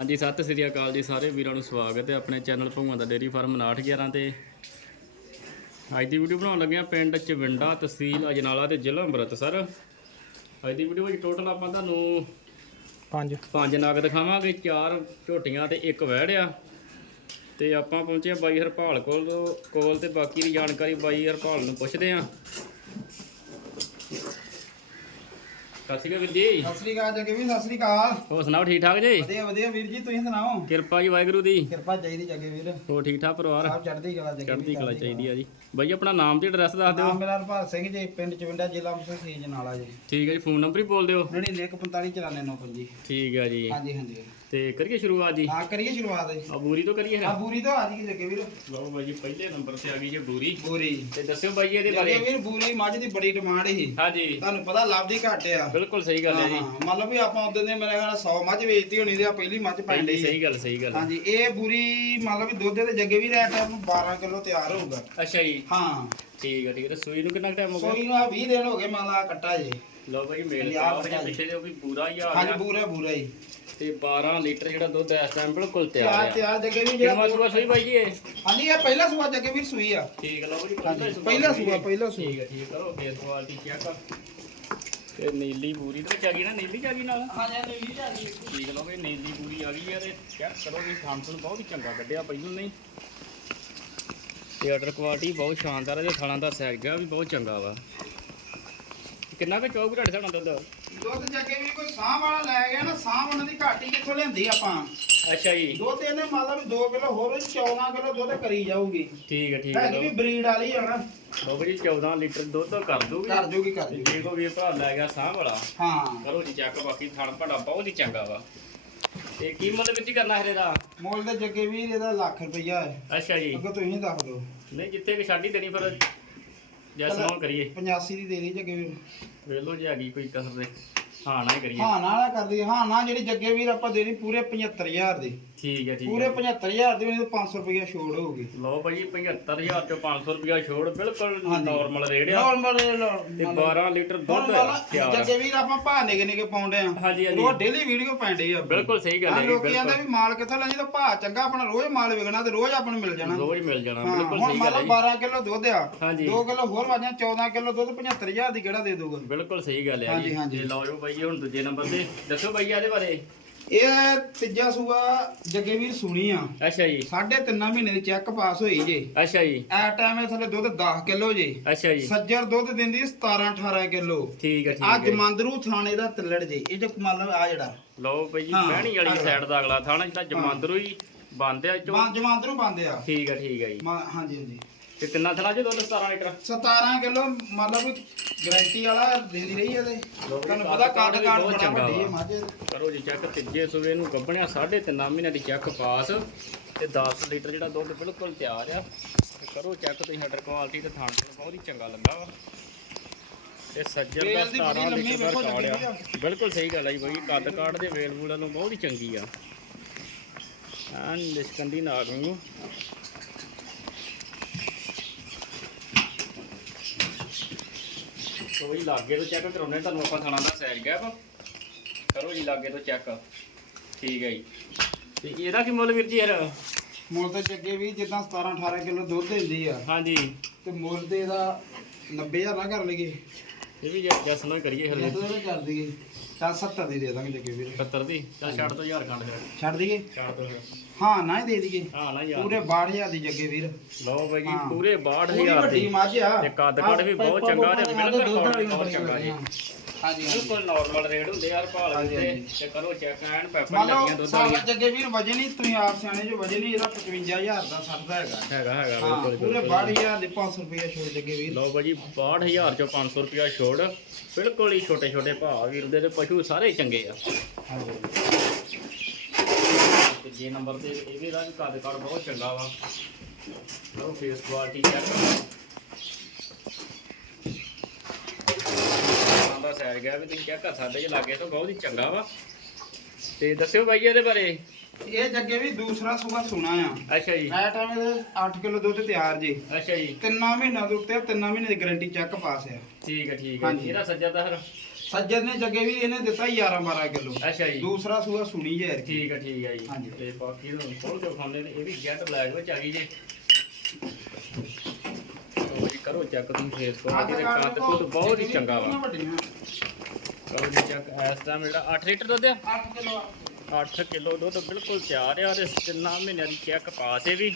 ਹਾਂਜੀ ਸਤਿ ਸ੍ਰੀ ਅਕਾਲ ਜੀ ਸਾਰੇ ਵੀਰਾਂ ਨੂੰ ਸਵਾਗਤ ਹੈ ਆਪਣੇ ਚੈਨਲ ਭੂਆ ਦਾ ਡੇਰੀ ਫਾਰਮ 911 ਤੇ। ਅੱਜ ਦੀ ਵੀਡੀਓ ਬਣਾਉਣ ਲੱਗੇ ਆ ਪਿੰਡ ਚਵਿੰਡਾ ਤਹਿਸੀਲ ਅਜਨਾਲਾ ਤੇ ਜ਼ਿਲ੍ਹਾ ਅੰਮ੍ਰਿਤਸਰ। ਅੱਜ ਦੀ ਵੀਡੀਓ ਵਿੱਚ ਟੋਟਲ ਆਪਾਂ ਤੁਹਾਨੂੰ ਪੰਜ। ਪੰਜ ਨਗ ਦਿਖਾਵਾਂਗੇ ਚਾਰ ਝੋਟੀਆਂ ਤੇ ਇੱਕ ਵਹਿੜ ਆ। ਤੇ ਆਪਾਂ ਪਹੁੰਚੇ ਬਾਈ ਹਰਪਾਲ ਕੋਲ ਕੋਲ ਤੇ ਬਾਕੀ ਦੀ ਜਾਣਕਾਰੀ ਬਾਈ ਹਰਪਾਲ ਨੂੰ ਪੁੱਛਦੇ ਆ ਸਤਿ ਸ਼੍ਰੀ ਅਕਾਲ ਵੀਰ ਜੀ। ਸਤਿ ਸ੍ਰੀ ਅਕਾਲ ਜੱਗੇ ਵੀ ਸਤਿ ਸ੍ਰੀ ਅਕਾਲ। ਹੋਰ ਸੁਣਾਓ ਠੀਕ ਠਾਕ ਜੀ? ਵਧੀਆ ਵਧੀਆ ਵੀਰ ਜੀ ਤੁਸੀਂ ਸੁਣਾਓ? ਕਿਰਪਾ ਜੀ ਵਾਹਿਗੁਰੂ ਦੀ। ਕਿਰਪਾ ਚਾਹੀਦੀ ਜੱਗੇ ਵੀਰ। ਹੋਰ ਠੀਕ ਠਾਕ ਪਰਿਵਾਰ? ਸਭ ਚੜ੍ਹਦੀ ਕਲਾ ਜੱਗੇ ਚੜ੍ਹਦੀ ਕਲਾ ਚਾਹੀਦੀ ਆ ਜੀ। ਬਾਈ ਆਪਣਾ ਨਾਮ ਤੇ ਐਡਰੈਸ ਦੱਸ ਦਿਓ। ਨਾਮ ਮੇਰਾ ਹਰਪਾਲ ਸਿੰਘ ਜੀ ਪਿੰਡ ਚਵਿੰਡਾ ਜ਼ਿਲ੍ਹਾ ਅੰਮ੍ਰਿਤਸਰ ਸੀਜ ਨਾਲਾ ਜੀ। ਠੀਕ ਹੈ ਜੀ ਫੋਨ ਨੰਬਰ ਹੀ ਬੋਲ ਦਿਓ। 9945 ਠੀਕ ਹੈ ਜੀ। ਹਾਂਜੀ ਹਾਂਜੀ। ਤੇ ਕਰੀਏ ਸ਼ੁਰੂਆਤ ਜੀ? ਹਾਂ ਕਰੀਏ ਸ਼ੁਰੂਆਤ ਜੀ। ਆ ਬੂਰੀ ਤੋਂ ਕਰੀਏ ਆ ਬੂਰੀ ਤੋਂ ਆ ਜੀ ਜੱਗੇ ਵੀਰ। ਲਓ ਬਾਈ ਜੀ ਪਹਿਲੇ ਨੰਬਰ ਤੇ ਆ ਗਈ ਜੀ ਬੂਰੀ। ਬੂਰੀ। ਤੇ ਦੱਸਿਓ ਬਾਈ ਇਹਦੇ ਬਾਰੇ। ਵੀਰ ਬੂਰੀ ਮੱਝ ਦੀ ਬੜੀ ਡਿਮਾਂਡ ਸੀ। ਹਾਂਜੀ। ਤੁਹਾਨੂੰ ਪਤਾ ਲੱਭਦੀ ਘੱਟ ਆ। ਬਿਲਕੁਲ ਸਹੀ ਗੱਲ ਹੈ ਜੀ। ਹਾਂ, ਮੰਨ ਲਓ ਵੀ ਆਪਾਂ ਉਦੋਂ ਦੇ ਮੇਰੇ ਖਿਆਲ 100 ਮੱਝ ਵੇਚਤੀ ਹੋਣੀ ਤੇ ਆ ਪਹਿਲੀ ਮੱਝ ਪੈਣ ਡਈ ਸਹੀ ਗੱਲ ਸਹੀ ਗੱਲ ਹਾਂਜੀ ਇਹ ਬੂਰੀ ਮੰਨ ਲਓ ਵੀ ਦੁੱਧ ਦੇ ਜੱਗੇ ਵੀਰ ਐ ਟਾਈਮ 12 ਕਿਲੋ ਤਿਆਰ ਹੋਊਗਾ। ਅੱਛਾ ਜੀ। ਹਾਂ। ਠੀਕ ਹੈ ਠੀਕ ਹੈ। ਤੇ ਸੂਈ ਨੂੰ ਕਿੰਨਾ ਟਾਈਮ ਹੋ ਗਿਆ? ਸੋਈ ਨੂੰ ਆ 20 ਦਿਨ ਹੋ ਗਏ ਮੰਨ ਲਾ ਕੱਟਾ ਜੇ। ਲਓ ਬਾਈ ਮੇਲ ਪੰਜਾਹ ਕਾਫ ਪਿੱਛੇ ਦੇ ਉਹ ਵੀ ਪੂਰਾ ਹੀ ਆ ਹਾਂਜੀ ਗਿਆ ਪੂਰਾ ਪੂਰਾ ਹੀ। ਤੇ 12 ਲੀਟਰ ਜਿਹੜਾ ਦੁੱਧ ਇਸ ਟਾਈਮ ਬਿਲਕੁਲ ਤਿਆਰ ਤਿਆਰ ਆ। ਤਿਆਰ ਵੀਰ ਕਿੰਨਾ ਜਿਹੜਾ ਸੂਆ ਸੂਈ ਬਾਈ ਜੀ ਇਹ? ਹਾਂਜੀ ਇਹ ਪਹਿਲਾ ਸੂਆ ਜੱਗੇ ਵੀਰ ਸੂਈ ਆ। ਠੀਕ ਲਓ ਬਾਈ ਹਾਂਜੀ ਪਹਿਲਾ ਸੂਈ ਸੂਆ। ਪਹਿਲਾ ਸੂਆ। ਠੀਕ ਹੈ ਠੀਕ ਕਰੋ ਫੇਸ ਕੁਆਲਿਟੀ ਚੈੱਕ ਤੇ ਨੀਲੀ ਪੂਰੀ ਤੇ ਵਿੱਚ ਆ ਗਈ ਨਾ ਨੀਲੀ ਚ ਆ ਗਈ ਨਾਲ? ਹਾਂਜੀ ਨੀਲੀ ਜਾਂਦੀ ਠੀਕ ਲਓ ਵੀ ਨੀਲੀ ਪੂਰੀ ਆ ਗਈ ਆ ਤੇ ਚੈੱਕ ਕਰੋ ਵੀ ਥਾਂਸਨ ਬਹੁਤ ਹੀ ਚੰਗਾ ਕੱਢਿਆ ਪਹਿਲਾਂ ਨਹੀਂ। ਤੇ ਆਰਡਰ ਕੁਆਲਿਟੀ ਬਹੁਤ ਸ਼ਾਨਦਾਰ ਹੈ ਤੇ ਥਾਣਾ ਦਾ ਸੈਗਾ ਵੀ ਬਹੁਤ ਚੰਗਾ ਵਾ। ਕਿੰਨਾ ਕੁ ਚੌਕ ਤੁਹਾਡੇ ਸਾਡਾ ਦੁੱਧ ਦੁੱਧ ਜੱਗੇ ਵੀਰ ਕੋਈ ਸਾਹ ਵਾਲਾ ਲੈ ਗਿਆ ਨਾ ਸਾਹ ਉਹਨਾਂ ਦੀ ਘਾਟੀ ਕਿੱਥੋਂ ਲਿਆਂਦੀ ਆਪਾਂ? ਅੱਛਾ ਜੀ। ਦੁੱਧ ਇਹਨੇ ਮੰਨ ਲਾ ਵੀ 2 ਕਿਲੋ ਹੋਰ ਵੀ 14 ਕਿਲੋ ਦੁੱਧ ਕਰੀ ਜਾਊਗੀ। ਠੀਕ ਹੈ ਠੀਕ ਹੈ ਹੈਗੀ ਵੀ ਬਰੀਡ ਵਾਲੀ ਆ ਨਾ। ਲਓ ਜੀ 14 ਲੀਟਰ ਦੁੱਧ ਕਰ ਦੂਗੀ। ਕਰ ਜੂਗੀ ਕਰ ਜੂਗੀ ਜੇ ਕੋਈ ਵੀ ਭਰਾ ਲੈ ਗਿਆ ਸਾਹ ਵਾਲਾ। ਹਾਂ। ਕਰੋ ਜੀ ਚੈੱਕ ਬਾਕੀ ਥਣ ਭਾਂਡਾ ਬਹੁਤ ਹੀ ਚੰਗਾ ਵਾ। ਤੇ ਕੀਮਤ ਵਿੱਚ ਹੀ ਕਰਨਾ ਹਰੇ ਦਾ ਮੁੱਲ ਤੇ ਜੱਗੇ ਵੀਰ ਇਹਦਾ ਲੱਖ ਰੁਪਈਆ ਹੈ। ਅੱਛਾ ਜੀ। ਅੱਗੇ ਤੁਸੀਂ ਦੱਸ ਦਿਓ। ਨਹੀਂ ਜਿੱਥੇ ਕਿ ਹੀ ਦੇਣੀ ਫਿਰ ਜੈਸ ਨੋ ਕਰੀਏ। 85 ਦੀ ਦੇ ਰਹੀ ਜੱਗੇ ਵੀਰ ਵੇਲੋ ਜੀ ਆ ਗਈ ਕੋਈ ਕਸਰ ਦੇ ਹਾਂ ਨਾ ਹੀ ਕਰੀਏ। ਹਾਂ ਨਾ ਨਾ ਕਰਦੀ ਹਾਂ ਨਾ ਜਿਹੜੀ ਜੱਗੇ ਵੀਰ ਆਪਾਂ ਦੇਣੀ ਪੂਰੇ 75000 ਦੀ। ਠੀਕ ਹੈ ਠੀਕ ਪੂਰੇ ਹੈ 75000 ਦੀ ਉਹਨੇ 500 ਰੁਪਈਆ ਛੋੜ ਹੋਊਗੀ। ਲਓ ਭਾਜੀ 75000 ਚੋਂ 500 ਰੁਪਿਆ ਛੋੜ ਬਿਲਕੁਲ ਹਾਂਜੀ। ਨਾਰਮਲ ਰੇਟ ਆ। ਨਾਰਮਲ ਤੇ 12 ਲੀਟਰ ਦੁੱਧ ਤਿਆਰ ਜੱਗੇ ਵੀਰ ਆਪਾਂ ਭਾ ਨਿਕੇ ਨਿਕੇ ਪਾਉਂਦੇ ਆ। ਹਾਂਜੀ ਹਾਂਜੀ। ਉਹ ਡੇਲੀ ਵੀਡੀਓ ਪੈਂਦੇ ਆ। ਬਿਲਕੁਲ ਸਹੀ ਗੱਲ ਹਾਂ ਹੈ ਜੀ, ਲੋਕੀ ਕਹਿੰਦੇ ਬਿਲਕੁਲ। ਵੀ ਮਾਲ ਕਿੱਥੋਂ ਲੈਣੀ ਤਾਂ ਭਾ ਚੰਗਾ ਆਪਣਾ ਰੋਜ਼ ਮਾਲ ਵਿਕਣਾ ਤੇ ਰੋਜ਼ ਆਪਾਂ ਨੂੰ ਮਿਲ ਜਾਣਾ। ਰੋਜ਼ ਮਿਲ ਜਾਣਾ ਹਾਂ ਬਿਲਕੁਲ ਹੁਣ ਸਹੀ ਮੰਨ ਗੱਲ ਹੈ ਜੀ। 12 ਕਿਲੋ ਦੁੱਧ ਆ ਹਾਂਜੀ। 2 ਕਿਲੋ ਹੋਰ ਵਾਜਾਂ 14 ਕਿਲੋ ਦੁੱਧ 75000 ਦੀ ਕਿਹੜਾ ਦੇ ਦੂਗਾ ਬਿਲਕੁਲ ਸਹੀ ਗੱਲ ਹੈ ਹਾਂਜੀ, ਜੀ। ਹਾਂਜੀ। ਤੇ ਲਓ ਜੋ ਬਾਈ ਹੁਣ ਦੂਜੇ ਨੰਬਰ ਤੇ। ਦੱਸੋ ਬਾਈ ਇਹਦੇ ਬਾਰੇ। ਇਹ ਤੀਜਾ ਸੂਆ ਜੱਗੇ ਵੀਰ ਸੁਣੀ ਆ। ਅੱਛਾ ਜੀ। ਸਾਢੇ ਤਿੰਨ ਮਹੀਨੇ ਦੀ ਚੈੱਕ ਪਾਸ ਹੋਈ ਜੇ। ਅੱਛਾ ਜੀ। ਐ ਟਾਈਮ ਇਹ ਥੱਲੇ ਦੁੱਧ 10 ਕਿਲੋ ਜੇ। ਅੱਛਾ ਜੀ। ਸੱਜਰ ਦੁੱਧ ਦਿੰਦੀ 17 18 ਕਿਲੋ। ਠੀਕ ਹੈ ਠੀਕ ਆ ਹੈ ਜਮਾਂਦਰੂ ਥਾਣੇ ਦਾ ਤਿੱਲੜ ਜੇ। ਇਹ ਜੋ ਮੰਨ ਲਓ ਆ ਜਿਹੜਾ। ਲਓ ਬਾਈ ਜੀ ਹਾਂ, ਪਹਿਣੀ ਵਾਲੀ। ਸਾਈਡ ਦਾ ਅਗਲਾ ਥਾਣਾ ਜਿਹੜਾ ਜਮਾਂਦਰੂ ਹੀ ਬੰਦ ਆ ਚੋ ਜਮਾਂਦਰੂ ਬੰਦੇ ਆ। ਠੀਕ ਹੈ ਠੀਕ ਹੈ ਜੀ। ਹਾਂਜੀ ਹਾਂਜੀ। ਤੇ ਤਿੰਨਾਂ ਥਣਾ ਚ ਦੁੱਧ 17 ਲੀਟਰ? 17 ਕਿਲੋ ਵੀ ਗਾਰੰਟੀ ਵਾਲਾ ਦਿੰਦੀ ਰਹੀ ਇਹਦੇ ਤੁਹਾਨੂੰ ਪਤਾ ਕਾਟ ਕੱਟ ਕਾਟ ਬਹੁਤ ਚੰਗਾ ਵੱਡੀ ਹੈ। ਮੱਝ ਕਰੋ ਜੀ ਚੈੱਕ ਤੀਜੇ ਸੂਵੇ ਨੂੰ ਗੱਭਣਿਆ ਸਾਢੇ ਤਿੰਨਾਂ ਮਹੀਨਿਆਂ ਦੀ ਚੈੱਕ ਪਾਸ ਤੇ 10 ਲੀਟਰ ਜਿਹੜਾ ਦੁੱਧ ਬਿਲਕੁਲ ਤਿਆਰ ਆ। ਕਰੋ ਚੈੱਕ ਤੁਸੀਂ ਹੈਡਰ ਕੁਆਲਿਟੀ ਤੇ ਥਾਣ ਤੋਂ ਬਹੁਤ ਹੀ ਚੰਗਾ ਲੱਗਾ ਵਾ। ਤੇ ਸੱਜਰ ਦਾ ਵੇਲ ਦੀ ਬੜੀ 17 ਲੰਮੀ ਲੀਟਰ ਦਾ ਹੋਈ ਬਿਲਕੁਲ ਸਹੀ ਗੱਲ ਹੈ ਜੀ ਬਾਈ ਕੱਦ ਕਾੜ ਦੇ ਵੇਲ ਵੂਲਾਂ ਨੂੰ ਬਹੁਤ ਹੀ ਚੰਗੀ ਆ। ਆਂ ਲਿਸ਼ਕੰਦੀ ਨਾਗ ਨੂੰ ਕੋਈ ਲਾਗੇ ਤੋਂ ਚੈੱਕ ਕਰਾਉਣੇ ਤੁਹਾਨੂੰ ਆਪਾਂ ਥਾਣਾ ਦਾ ਸਾਈਜ਼ ਗੈਪ ਕਰੋ ਜੀ ਲਾਗੇ ਤੋਂ ਚੈੱਕ ਠੀਕ ਹੈ ਜੀ। ਤੇ ਇਹਦਾ ਕੀ ਮੁੱਲ ਵੀਰ ਜੀ ਯਾਰ? ਮੁੱਲ ਤੇ ਜੱਗੇ ਵੀ ਜਿੱਦਾਂ 17 18 ਕਿਲੋ ਦੁੱਧ ਦਿੰਦੀ ਆ। ਹਾਂਜੀ। ਤੇ ਮੁੱਲ ਤੇ ਇਹਦਾ 90000 ਨਾ ਕਰ ਲਈਏ। ਇਹ ਵੀ ਜੈਸ ਨੂੰ ਹੀ ਕਰੀਏ ਫਿਰ ਇਹ ਕਰ ਦਈਏ ਤਾਂ 70 ਦੀ ਦੇ ਦਾਂਗੇ ਜੱਗੇ ਵੀਰ। 70 ਦੀ? ਚੱਲ ਛੱਡ ਦੋ ਹਜ਼ਾਰ ਖੰਡ ਫਿਰ। ਛੱਡ ਦਈਏ? ਛੱਡ ਦੋ ਫਿਰ। ਹਾਂ ਨਾ ਹੀ ਦੇ ਦਈਏ। ਹਾਂ ਨਾ ਯਾਰ। ਪੂਰੇ 62000 ਦੀ ਜੱਗੇ ਵੀਰ। ਲਓ ਬਾਈ ਜੀ ਹਾਂ। ਪੂਰੇ ਪੂਰੀ 62000 ਵੱਡੀ ਦੀ ਮੱਝ ਆ। ਤੇ ਕੱਦ ਕੱਦ ਵੀ ਬਹੁਤ ਚੰਗਾ ਤੇ ਬਿਲਕੁਲ ਬਹੁਤ ਚੰਗਾ ਜੀ। ਹਾਂਜੀ ਹਾਂਜੀ। ਬਿਲਕੁਲ ਨਾਰਮਲ ਰੇਟ ਹੁੰਦੇ ਯਾਰ ਭਾਲ ਹਾਂਜੀ, ਦੇ ਹਾਂਜੀ। ਤੇ ਕਰੋ ਚੈੱਕ ਐਨ ਪੈਪਰ ਮੰਨ ਲੱਗੀਆਂ ਲਓ ਦੁੱਧ ਸਾਡਾ ਵਾਲੀਆਂ। ਜੱਗੇ ਵੀਰ ਵਜਨ ਹੀ ਤੁਸੀਂ ਆਪ ਸਿਆਣੇ ਜੋ ਵਜਨ ਹੀ ਇਹਦਾ 55000 ਦਾ ਸਰਦਾ ਹੈਗਾ। ਹੈਗਾ ਹੈਗਾ ਹਾਂ ਬਿਲਕੁਲ ਪੂਰੇ ਬਿਲਕੁਲ। 62000 ਦੇ 500 ਰੁਪਏ ਛੋੜ ਜੱਗੇ ਵੀਰ। ਲਓ ਬਾਜੀ 62000 ਚੋਂ 500 ਰੁਪਿਆ ਛੋੜ। ਬਿਲਕੁਲ ਹੀ ਛੋਟੇ ਛੋਟੇ ਭਾਅ ਵੀਰ ਦੇ ਤੇ ਪਸ਼ੂ ਸਾਰੇ ਚੰਗੇ ਆ। ਹਾਂਜੀ। ਤੇ ਜੇ ਨੰਬਰ ਤੇ ਇਹਦੇ ਦਾ ਵੀ ਕੱਦ ਕੱਦ ਬਹੁਤ ਚੰਗਾ ਵਾ। ਲਓ ਫੇਸ ਕੁਆਲਿਟੀ ਚੈੱਕ ਸੈਰ ਗਿਆ ਵੀ ਤੁਸੀਂ ਚੈੱਕ ਕਰ ਸਕਦੇ ਜੇ ਲਾਗੇ ਤੋਂ ਬਹੁਤ ਹੀ ਚੰਗਾ ਵਾ। ਤੇ ਦੱਸਿਓ ਬਾਈ ਇਹਦੇ ਬਾਰੇ। ਇਹ ਜੱਗੇ ਵੀ ਦੂਸਰਾ ਸੂਆ ਸੁਣਾ ਆ। ਅੱਛਾ ਜੀ। ਐ ਟਾਈਮ ਇਹਦੇ 8 ਕਿਲੋ ਦੁੱਧ ਤਿਆਰ ਜੀ। ਅੱਛਾ ਜੀ। ਤਿੰਨਾਂ ਮਹੀਨਿਆਂ ਦੇ ਉੱਤੇ ਤਿੰਨਾਂ ਮਹੀਨੇ ਦੀ ਗਾਰੰਟੀ ਚੈੱਕ ਪਾਸ ਆ। ਠੀਕ ਹੈ ਠੀਕ ਹੈ ਹਾਂਜੀ। ਇਹਦਾ ਸੱਜਾ ਤਾਂ ਫਿਰ ਸੱਜਣ ਨੇ ਜੱਗੇ ਵੀ ਇਹਨੇ ਦਿੱਤਾ 11 12 ਕਿਲੋ। ਅੱਛਾ ਜੀ। ਦੂਸਰਾ ਸੂਆ ਸੁਣੀ ਜੇ ਠੀਕ ਹੈ ਠੀਕ ਹੈ ਜੀ। ਹਾਂਜੀ। ਤੇ ਬਾਕੀ ਨੂੰ ਖੋਲ ਕੇ ਖਾਣੇ ਨੇ। ਇਹ ਵੀ ਜੈਟ ਬਲੈਕ ਵਿੱਚ ਆ ਗਈ ਜੀ। ਕਰੋ ਚੈੱਕ ਤੁਸੀਂ ਫੇਸ ਕੋਲ ਤੇ ਕੱਦ ਕੁੱਦ ਬਹੁਤ ਹੀ ਚੰਗਾ ਵਾ। ਕਰੋ ਜੀ ਚੈੱਕ ਇਸ ਟਾਈਮ ਜਿਹੜਾ 8 ਲੀਟਰ ਦੁੱਧ ਆ? 8 ਕਿਲੋ 8 ਕਿਲੋ ਦੁੱਧ ਬਿਲਕੁਲ ਤਿਆਰ ਆ ਤੇ ਤਿੰਨਾਂ ਮਹੀਨਿਆਂ ਦੀ ਚੈੱਕ ਪਾਸ ਵੀ।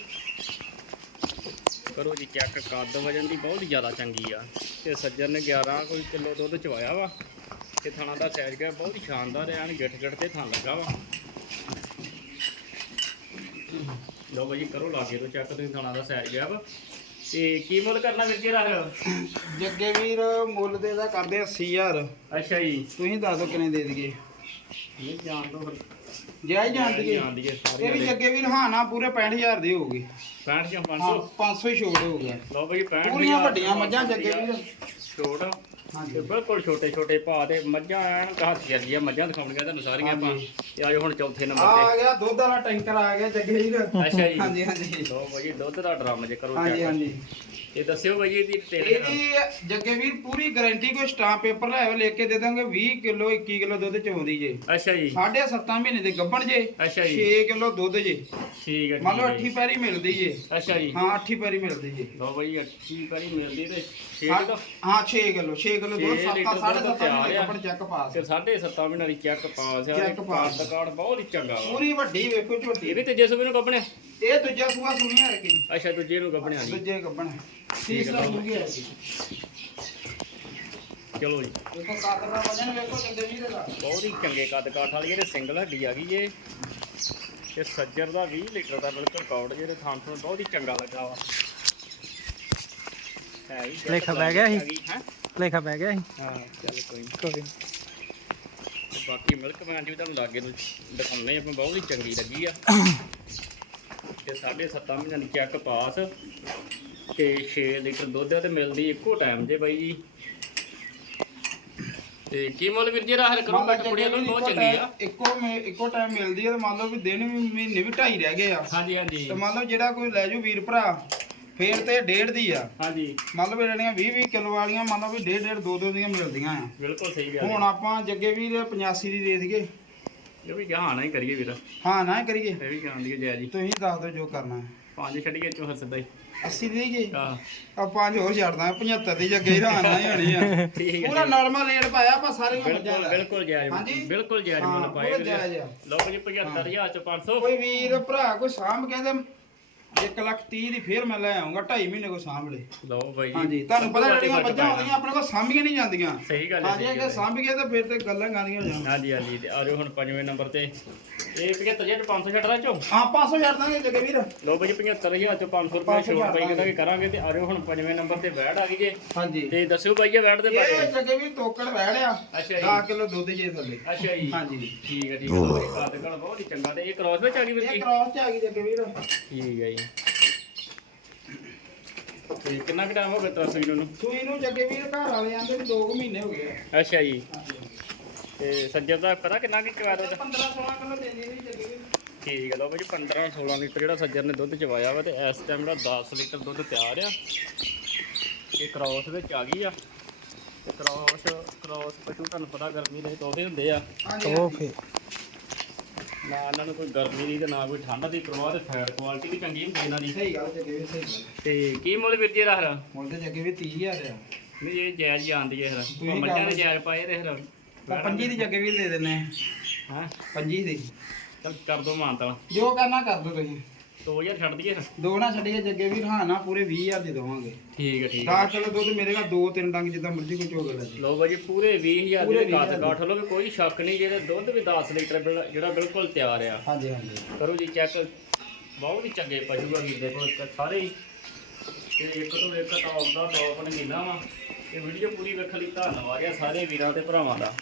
ਕਰੋ ਜੀ ਚੈੱਕ ਕੱਦ ਵਜਨ ਦੀ ਬਹੁਤ ਜ਼ਿਆਦਾ ਚੰਗੀ ਆ। ਤੇ ਸੱਜਰ ਨੇ 11 ਕੋਈ ਕਿਲੋ ਦੁੱਧ ਚਵਾਇਆ ਵਾ। ਤੇ ਥਣਾ ਦਾ ਸਾਈਜ਼ ਗਿਆ ਬਹੁਤ ਹੀ ਸ਼ਾਨਦਾਰ ਐਨ ਗਿੱਠ ਗਿੱਠ ਤੇ ਥਣ ਲੱਗਾ ਵਾ। ਬਾਈ ਜੀ ਕਰੋ ਲਾਗੇ ਤੋਂ ਚੈੱਕ ਤੁਸੀਂ ਥਣਾ ਦਾ ਸਾਈਜ਼ ਗਿਆ ਵਾ। ਤੇ ਕੀ ਮੁੱਲ ਕਰਨਾ ਵੀਰ ਜੀ ਰਾਹ? ਜੱਗੇ ਵੀਰ ਮੁੱਲ ਦੇ ਦਾ ਕਰਦੇ 80000 ਅੱਛਾ ਜੀ। ਤੁਸੀਂ ਦੱਸ ਦਿਓ ਕਿੰਨੇ ਦੇ ਦਈਏ। ਇਹ ਜਾਣ ਦੋ ਫਿਰ। ਜੈ ਜਾਣ ਦਈਏ। ਜਾਣ ਦੀਏ ਇਹ ਸਾਰੇ ਵੀ ਜੱਗੇ ਵੀਰ ਹਾਂ ਨਾ ਪੂਰੇ 65000 ਦੇ ਹੋਗੇ 65 ਜਾਂ ਹਾਂ 500 500 ਹੀ ਛੋਟ ਹੋ ਗਿਆ। ਲਓ ਬਾਈ 65 ਪੂਰੀਆਂ ਵੱਡੀਆਂ ਮੱਝਾਂ ਜੱਗੇ ਵੀਰ। ਛੋਟ। ਤੇ ਹਾਂਜੀ ਬਿਲਕੁਲ ਛੋਟੇ ਛੋਟੇ ਭਾ ਤੇ ਮੱਝਾਂ ਐਨ ਕਹਤ ਜਰਗੀਆਂ ਮੱਝਾਂ ਦਿਖਾਉਣੀਆਂ ਤੁਹਾਨੂੰ ਸਾਰੀਆਂ ਆਪਾਂ। ਹਾਂਜੀ। ਤੇ ਆਜੋ ਹੁਣ ਚੌਥੇ ਨੰਬਰ ਆ ਗਿਆ ਦੁੱਧ ਵਾਲਾ ਟੈਂਕਰ ਆ ਗਿਆ ਜੱਗੇ ਤੇ ਅੱਛਾ ਜੀ। ਹਾਂਜੀ ਹਾਂਜੀ। ਲਓ ਬਾਈ ਦੁੱਧ ਦਾ ਡਰਮ ਜੇ ਕਰੋ ਹਾਂਜੀ ਹਾਂਜੀ। ਇਹ ਦੱਸਿਓ ਬਾਈ ਇਹਦੀ ਡਿਟੇਲ ਇਹਦੀ ਜੱਗੇ ਵੀਰ ਪੂਰੀ ਗਾਰੰਟੀ ਕੋਈ ਸਟਾਂਪ ਪੇਪਰ ਲੈ ਆਓ ਲਿਖ ਕੇ ਦੇ ਦਾਂਗੇ 20 ਕਿਲੋ 21 ਕਿਲੋ ਦੁੱਧ ਚੋਂਦੀ ਜੇ। ਅੱਛਾ ਜੀ। ਸਾਢੇ 7 ਮਹੀਨੇ ਦੇ ਗੱਭਣ ਜੇ ਅੱਛਾ 6 ਜੀ ਕਿਲੋ ਦੁੱਧ ਜੇ। ਠੀਕ ਹੈ ਮੰਨ ਲਓ ਠੀਕ ਹੈ ਅੱਠੀ ਪੈਰੀ ਮਿਲਦੀ ਜੇ। ਅੱਛਾ ਜੀ। ਹਾਂ ਅੱਠੀ ਪੈਰੀ ਮਿਲਦੀ ਜੇ। ਲਓ ਬਾਈ ਅੱਠੀ ਵਾਰੀ ਮਿਲਦੀ ਤੇ 6 ਹਾਂ ਕਿਲੋ। ਹਾਂ, 6 ਕਿਲੋ 6 ਕਿਲੋ ਦੁੱਧ ਛੇ 7 ਲੀਟਰ ਸਾਢੇ ਦੁੱਧ 7 ਮਹੀਨੇ। ਗੱਭਣ ਚੈੱਕ ਪਾਸ ਤੇ 7.5 ਮਹੀਨਿਆਂ ਦੀ ਚੈੱਕ ਪਾਸ ਆ Check pass। ਦਾ ਕਾਰਡ ਬਹੁਤ ਹੀ ਚੰਗਾ ਪੂਰੀ ਵੱਡੀ ਵੇਖੋ ਇਹ ਝੋਟੀ ਵੀ ਤੀਜੇ ਸੂਬੇ ਨੂੰ ਕੱਪਣੇ ਇਹ ਦੂਜਾ ਸੂਆ ਸੁਣਿਆ ਰਕੀ ਅੱਛਾ ਦੂਜੇ ਨੂੰ ਕੱਪਣਿਆ ਨਹੀਂ ਦੂਜੇ ਗੱਭਣ ਹੈ। ਤੀਸਰਾ ਬਾਬਾ। ਸੂਆ ਰਕੀ ਚਲੋ ਜੀ। ਦੇਖੋ ਕਾਦਰ ਦਾ ਵਜਨ ਵੇਖੋ ਜੱਗੇ ਵੀਰ ਦਾ ਬਹੁਤ ਹੀ ਚੰਗੇ ਕੱਦ ਕਾਠ ਵਾਲੀ ਇਹਦੇ ਸਿੰਗਲ ਹੱਡੀ ਆ ਗਈ ਏ ਤੇ ਸੱਜਰ ਦਾ 20 ਲੀਟਰ ਦਾ ਬਿਲਕੁਲ ਕੌੜ ਜਿਹਦੇ ਥਾਂ ਤੋਂ ਬਹੁਤ ਹੀ ਚੰਗਾ ਲੱਗਾ ਵਾ। ਹੈ ਲੇਖਾ ਪੈ ਗਿਆ ਸੀ? ਹੈਂ? ਲੇਖਾ ਪੈ ਗਿਆ ਸੀ। ਹਾਂ ਚੱਲ ਕੋਈ। ਕੋਈ ਬਾਕੀ ਮਿਲਕ ਮੈਨ ਵੀ ਤੁਹਾਨੂੰ ਲਾਗੇ ਨੂੰ ਦਿਖਾਉਂਦੇ ਆਪਾਂ ਬਹੁਤ ਹੀ ਚੰਗੀ ਲੱਗੀ ਆ। ਤੇ 7.5 ਮਹੀਨਿਆਂ ਦੀ ਚੈੱਕ ਪਾਸ ਤੇ 6 ਲੀਟਰ ਦੁੱਧ ਤੇ ਮਿਲਦੀ ਇੱਕੋ ਟਾਈਮ ਜੇ ਬਾਈ ਜੀ। ਤੇ ਕੀ ਮੁੱਲ ਵੀਰ ਜੀ ਰਾਹਰ ਕਰੋ ਘੱਟ ਕੁੜੀਆਂ ਨੂੰ ਬਹੁਤ ਚੰਗੀ ਆ। ਇੱਕੋ ਮੇ- ਇੱਕੋ ਟਾਈਮ ਮਿਲਦੀ ਹੈ ਤੇ ਮੰਨ ਲਓ ਵੀ ਦਿਨ ਵੀ ਮਹੀਨੇ ਵੀ ਢਾਈ ਰਹਿ ਗਏ ਆ। ਹਾਂਜੀ ਹਾਂਜੀ। ਤੇ ਮੰਨ ਲਓ ਜਿਹੜਾ ਕੋਈ ਲੈ ਜੂ ਵੀਰ ਭਰਾ ਫੇਰ ਤੇ ਡੇਢ ਦੀ ਆ। ਹਾਂਜੀ। ਮੰਨ ਲਓ ਵੀ ਜਿਹੜੀਆਂ 20 20 ਕਿਲੋ ਵਾਲੀਆਂ ਮੰਨ ਲਓ ਵੀ ਡੇਢ ਡੇਢ ਦੋ ਦੋ ਦੀਆਂ ਮਿਲਦੀਆਂ ਆ। ਬਿਲਕੁਲ ਸਹੀ ਗੱਲ ਹੁਣ ਆਪਾਂ ਜੱਗੇ ਵੀਰ 85 ਦੀ ਦੇ ਦਈਏ। ਇਹ ਵੀ ਜਹਾਨਾ ਹੀ ਕਰੀਏ ਵੀਰ। ਹਾਂ ਨਾ ਕਰੀਏ। ਇਹ ਵੀ ਜਾਣ ਦੀ ਜੈ ਜੀ। ਤੁਸੀਂ ਦੱਸ ਦਿਓ ਜੋ ਕਰਨਾ ਹੈ। ਪੰਜ ਛੱਡੀਏ ਚੋਂ ਹੱਸਦਾ ਹੀ। 80 ਦੀ ਦੇਈਏ ਹਾਂ। ਆ ਪੰਜ ਹੋਰ ਛੱਡ ਦਾਂਗੇ 75 ਦੀ ਜੱਗੇ ਹੀ ਰਾਣਾ ਹੀ ਹੋਣੀ ਆ। ਠੀਕ ਹੈ ਪੂਰਾ ਨਾਰਮਲ ਰੇਟ ਪਾਇਆ ਆਪਾਂ ਸਾਰੇ ਮੱਝਾਂ ਬਿਲਕੁਲ ਦਾ। ਬਿਲਕੁਲ ਜਾਇਜ਼ ਹਾਂਜੀ? ਬਿਲਕੁਲ ਜਾਇਜ਼ ਹਾਂ, ਮੁੱਲ ਪਾਏ ਪੂਰਾ। ਜਾਇਜ਼ ਆ। ਲਓ ਜੀ 75000 ਚ 500 ਕੋਈ ਵੀਰ ਭਰਾ ਕੋਈ ਸਾਂਭ ਕਹਿੰਦੇ 1 ਲੱਖ 30 ਦੀ ਫੇਰ ਮੈਂ ਲੈ ਆਉਂਗਾ 2.5 ਮਹੀਨੇ ਕੋ ਸਾਂਭ ਲੈ ਲਓ ਬਾਈ ਹਾਂਜੀ ਤੁਹਾਨੂੰ ਪਤਾ ਜਿਹੜੀਆਂ ਮੱਝਾਂ। ਆਉਂਦੀਆਂ ਆਪਣੇ ਕੋਲ ਸਾਂਭੀਆਂ ਨਹੀਂ ਜਾਂਦੀਆਂ। ਸਹੀ ਗੱਲ ਹੈ ਹਾਂਜੀ ਜੇ ਗੱਲ ਹੈ। ਸਾਂਭ ਗਏ ਤਾਂ ਫਿਰ ਤੇ ਗੱਲਾਂ ਗਾਂਦੀਆਂ ਹੋ ਜਾਣ ਹਾਂਜੀ ਹਾਂਜੀ ਤੇ ਆ ਜਾਓ ਹੁਣ ਪੰਜਵੇਂ ਨੰਬਰ ਤੇ। ਇਹ 75000 ਚ 500 ਛੱਡ ਰਾਂ ਚੋ? ਹਾਂ 500 ਛੱਡ ਦਾਂਗੇ ਜੱਗੇ ਵੀਰ। ਲਓ ਬਾਈ ਜੀ 75000 ਚ 500 ਰੁਪਏ 500 ਛੋਟ ਪਈ ਕਿਦਾਂ ਕਰਾਂਗੇ ਤੇ ਆ ਜਾਓ ਹੁਣ ਪੰਜਵੇਂ ਨੰਬਰ ਤੇ ਬੈਠ ਆ ਗਈ ਜੇ। ਹਾਂਜੀ। ਤੇ ਦੱਸਿਓ ਬਾਈ ਇਹ ਬੈਠ ਦੇ ਇਹ ਬਾਰੇ ਜੱਗੇ ਵੀਰ ਤੋਕੜ ਵਹਿੜਿਆ ਅੱਛਾ ਜੀ। 10 ਕਿਲੋ ਦੁੱਧ ਜੇ ਥੱਲੇ। ਅੱਛਾ ਜੀ। ਹਾਂਜੀ। ਠੀਕ ਹੈ ਠੀਕ ਹੈ। ਬਹੁਤ ਹੀ ਚੰਗਾ ਤੇ ਇਹ ਕ੍ਰੋਸ ਵਿੱਚ ਆ ਗਈ ਵੀਰ ਇਹ ਜੀ ਕ੍ਰਾਸ ਚ ਆ ਗਈ ਜੱਗੇ ਵੀਰ। ਠੀਕ ਹੈ ਜੀ। ਤੇ ਕਿੰਨਾ ਕੁ ਟਾਈਮ ਹੋ ਗਿਆ ਤਸਵੀਰ ਨੂੰ? ਸੂਈ ਨੂੰ ਜੱਗੇ ਵੀਰ ਘਰ ਵਾਲੇ ਆਂਦੇ ਵੀ 2 ਮਹੀਨੇ ਹੋ ਗਏ ਆ। ਅੱਛਾ ਜੀ। ਤੇ ਸੱਜਰ ਦਾ ਪਤਾ ਕਿੰਨਾ ਕੀ ਕਵਾ ਦੋ? 15 16 ਕਿਲੋ ਦੇ ਦੇ ਜੱਗੇ ਵੀਰ। ਠੀਕ ਹੈ ਲਓ ਬਾਈ 15 16 ਲੀਟਰ ਜਿਹੜਾ ਸੱਜਰ ਨੇ ਦੁੱਧ ਚਵਾਇਆ ਵਾ ਤੇ ਇਸ ਟਾਈਮ ਜਿਹੜਾ 10 ਲੀਟਰ ਦੁੱਧ ਤਿਆਰ ਆ। ਇਹ ਕ੍ਰੋਸ ਵਿੱਚ ਆ ਗਈ ਆ। ਤੇ ਕ੍ਰੋਸ ਕ੍ਰੋਸ ਪਸ਼ੂ ਤੁਹਾਨੂੰ ਪਤਾ ਗਰਮੀ ਦੇ ਤੋਦੇ ਹੁੰਦੇ ਆ। ਹਾਂਜੀ ਨਾ ਇਹਨਾਂ ਨੂੰ ਕੋਈ ਗਰਮੀ ਦੀ ਤੇ ਨਾ ਕੋਈ ਠੰਡ ਦੀ ਪ੍ਰਵਾਹ ਤੇ ਫੈਟ ਕੁਆਲਿਟੀ ਵੀ ਚੰਗੀ ਹੁੰਦੀ ਇਹਨਾਂ ਦੀ। ਸਹੀ ਗੱਲ ਜੱਗੇ ਵੀਰ ਸਹੀ ਗੱਲ। ਤੇ ਕੀ ਮੁੱਲ ਵੀਰ ਜੀ ਰਹਰ ਮੁੱਲ ਤੇ ਜੱਗੇ ਵੀਰ 30000 ਆ। ਨਹੀਂ ਇਹ ਜਾਇਜ਼ ਜਾਂਦੀ ਹੈ ਹਰ ਮੱਝਾਂ ਦੇ। ਜਾਇਜ਼ ਪਾਏ ਤੇ ਹਰ ਤਾਂ ਪੰਜੀ ਦੀ ਜੱਗੇ ਵੀਰ ਦੇ ਦਿੰਨੇ ਹਾਂ? ਪੰਜੀ ਦੀ। ਚਲ ਕਰ ਦੋ ਮਾਨਤਾ। ਜੋ ਕਰਨਾ ਕਰ ਦੋ ਤੁਸੀਂ। 2000 ਛੱਡ ਦਈਏ। ਫਿਰ ਦੋ ਨਾ ਛੱਡੀਏ ਜੱਗੇ ਵੀਰ ਹਾਂ ਨਾ ਪੂਰੇ 20000 ਦੇ ਦਵਾਂਗੇ। ਠੀਕ ਹੈ ਠੀਕ ਹੈ। 10 ਕਿਲੋ ਦੁੱਧ ਮੇਰੇ ਕੋਲ ਦੋ ਤਿੰਨ ਡੰਗ ਜਿੱਦਾਂ ਮਰਜ਼ੀ ਕੋਈ ਚੋਗ ਲੈ ਜੀ ਲੋ ਬਾਜੀ ਪੂਰੇ 20000 ਪੂਰੇ ਦੇ ਕਾਟ 20,000 ਕਾਠ ਲੋ ਵੀ ਕੋਈ ਸ਼ੱਕ ਨਹੀਂ ਜਿਹੜੇ ਦੁੱਧ ਵੀ 10 ਲੀਟਰ ਬਿਲ- ਜਿਹੜਾ ਬਿਲਕੁਲ ਤਿਆਰ ਆ। ਹਾਂਜੀ ਹਾਂਜੀ। ਕਰੋ ਜੀ ਚੈੱਕ। ਬਹੁਤ ਹੀ ਚੰਗੇ ਪਸ਼ੂ ਆ ਵੀਰ ਦੇ ਕੋਲ ਇੱਕ ਸਾਰੇ ਹੀ। ਤੇ ਇੱਕ ਤੋਂ ਇੱਕ ਟੌਪ ਦਾ ਟੌਪ ਨਗੀਨਾ ਵਾ। ਇਹ ਵੀਡੀਓ ਪੂਰੀ ਵੇਖਣ ਲਈ ਧੰਨਵਾਦ ਆ ਸਾਰੇ ਵੀਰਾਂ ਤੇ ਭਰਾਵਾਂ ਦਾ।